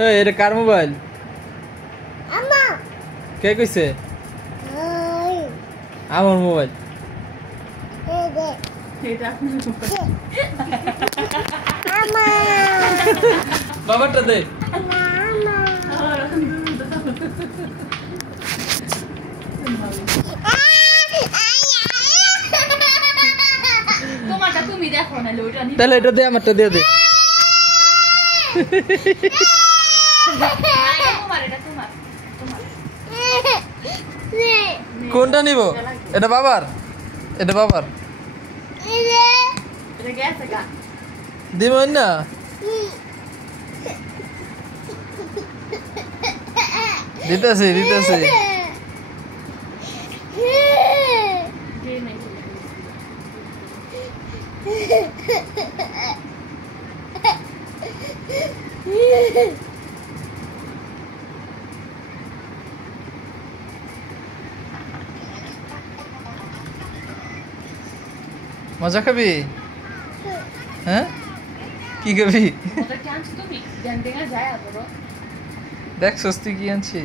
এই এটা কার মোবাইল? কে কইছে? আমার মোবাইল। বাবারটা দে। তাহলে এটা দে, আমারটা দিয়ে দে। কোনটা নিব? এটা বাবার, এটা বাবার দিব না। দিতেছি দিতেছি। মজা খাবি? হ্যাঁ কি খাবি? দেখ সস্তি কি আনছি।